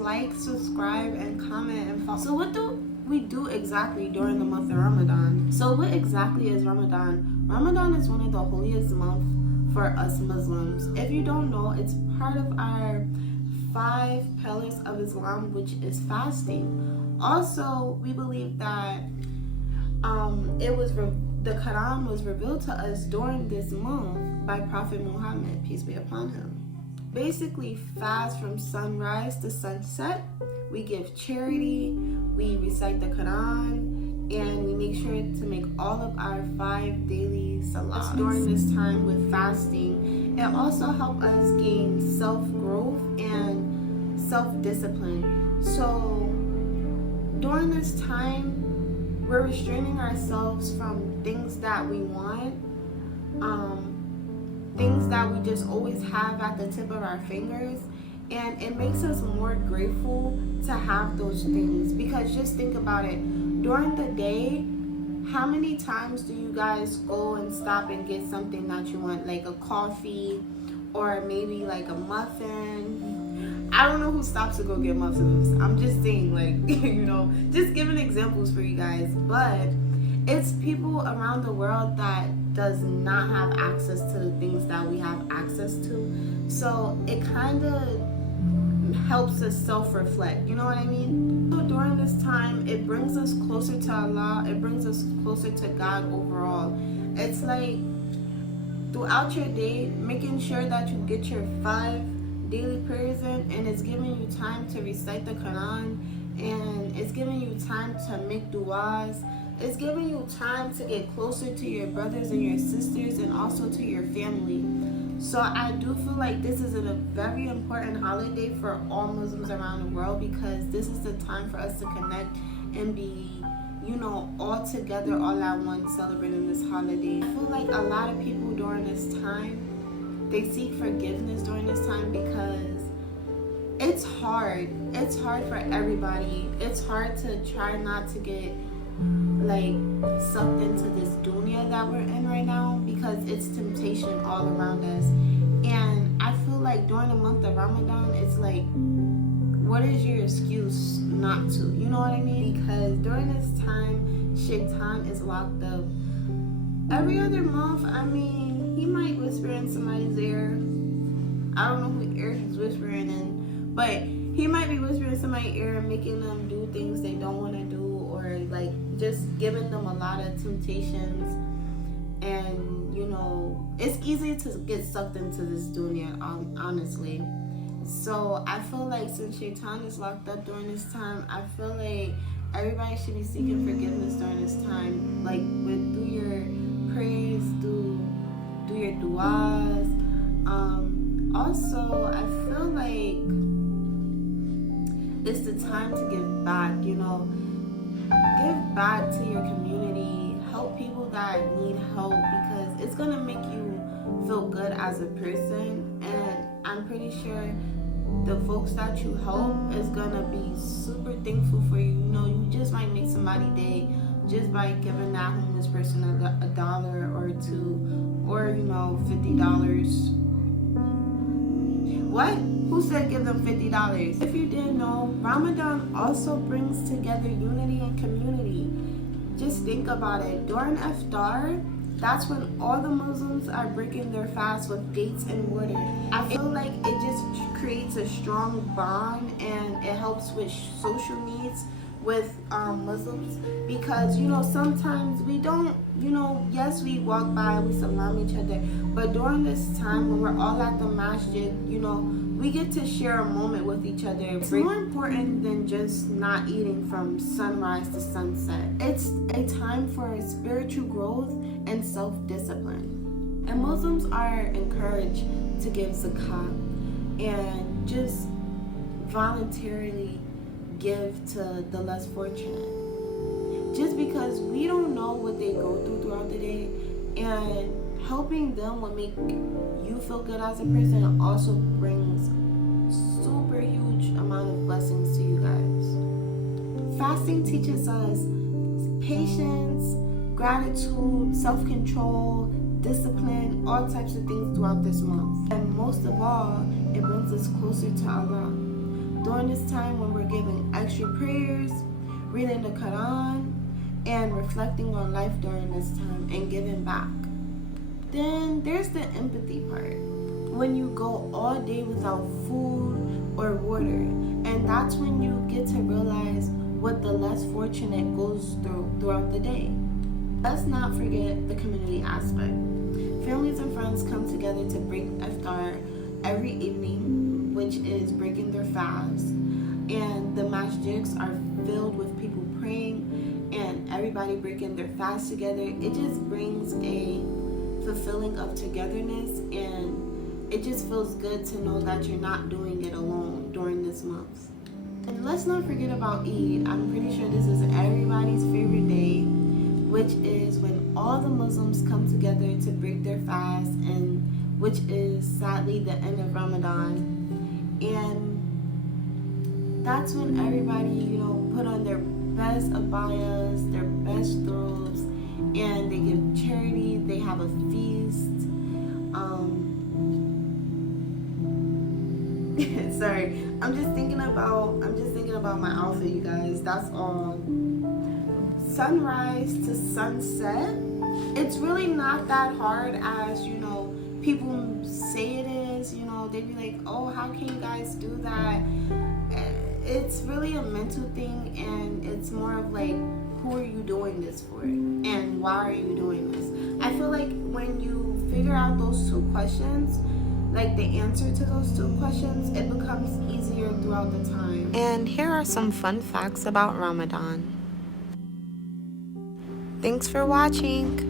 like, subscribe, and comment, and follow. So what do we do exactly during the month of Ramadan? So what exactly is Ramadan? Ramadan is one of the holiest months for us Muslims. If you don't know, it's part of our 5 pillars of Islam, which is fasting. Also, we believe that the Quran was revealed to us during this month by Prophet Muhammad, peace be upon him. Basically, fast from sunrise to sunset. We give charity, we recite the Quran, and we make sure to make all of our 5 daily salahs during this time with fasting. It also helps us gain self-growth and self-discipline. So during this time, we're restraining ourselves from things that we want, things that we just always have at the tip of our fingers, and it makes us more grateful to have those things. Because just think about it, during the day, how many times do you guys go and stop and get something that you want, like a coffee or maybe like a muffin? I don't know who stops to go get muffins. I'm just saying, like, just giving examples for you guys. But it's people around the world that does not have access to the things that we have access to. So it kind of helps us self-reflect, you know what I mean? So during this time, it brings us closer to Allah. It brings us closer to God overall. It's like throughout your day, making sure that you get your 5 daily prayers in, and it's giving you time to recite the Quran, and it's giving you time to make du'as. It's giving you time to get closer to your brothers and your sisters, and also to your family. So I do feel like this is a very important holiday for all Muslims around the world, because this is the time for us to connect and be, all together, all at once, celebrating this holiday. I feel like a lot of people during this time, they seek forgiveness during this time because it's hard. It's hard for everybody. It's hard to try not to get sucked into this dunya that we're in right now, because it's temptation all around us. And I feel like during the month of Ramadan, it's like, what is your excuse not to? You know what I mean? Because during this time, Shaitan is locked up. Every other month, he might whisper in somebody's ear. I don't know who ear he's whispering in, but he might be whispering in somebody's ear and making them do things they don't want to do, or just giving them a lot of temptations. And it's easy to get sucked into this dunya, honestly. So I feel like since Shaitan is locked up during this time, I feel like everybody should be seeking forgiveness during this time, through your prayers, through your du'as. Also, I feel like it's the time to give back. Give back to your community, help people that need help, because it's gonna make you feel good as a person. And I'm pretty sure the folks that you help is gonna be super thankful for you. You just might make somebody's day just by giving that homeless person a $1 or $2, or $50. What? Who said give them $50? If you didn't know, Ramadan also brings together unity and community. Just think about it. During Iftar, that's when all the Muslims are breaking their fast with dates and water. I feel like it just creates a strong bond, and it helps with social needs with Muslims, because sometimes we don't, yes, we walk by, we salam each other, but during this time when we're all at the masjid, we get to share a moment with each other. It's more important than just not eating from sunrise to sunset. It's a time for spiritual growth and self-discipline. And Muslims are encouraged to give zakat and just voluntarily give to the less fortunate, just because we don't know what they go throughout the day, and helping them will make you feel good as a person, and also brings super huge amount of blessings to you guys. Fasting teaches us patience, gratitude, self-control, discipline, all types of things throughout this month. And most of all, it brings us closer to Allah. during this time when we're giving extra prayers, reading the Quran, and reflecting on life during this time and giving back. Then there's the empathy part, when you go all day without food or water, and that's when you get to realize what the less fortunate goes throughout the day. Let's not forget the community aspect. Families and friends come together to break iftar every evening, which is breaking their fast, and the masjids are filled with people praying and everybody breaking their fast together. It just brings a fulfilling of togetherness, and it just feels good to know that you're not doing it alone during this month. And let's not forget about Eid. I'm pretty sure this is everybody's favorite day, which is when all the Muslims come together to break their fast, and which is sadly the end of Ramadan. And that's when everybody, put on their best abayas, their best robes, and they give charity. They have a feast. Sorry, I'm just thinking about my outfit, you guys. That's all. Sunrise to sunset. It's really not that hard as people say it is. They be like, oh, how can you guys do that? It's really a mental thing, and it's more of like, who are you doing this for, and why are you doing this? I feel like when you figure out those two questions, like the answer to those two questions, it becomes easier throughout the time. And here are some fun facts about Ramadan. Thanks for watching.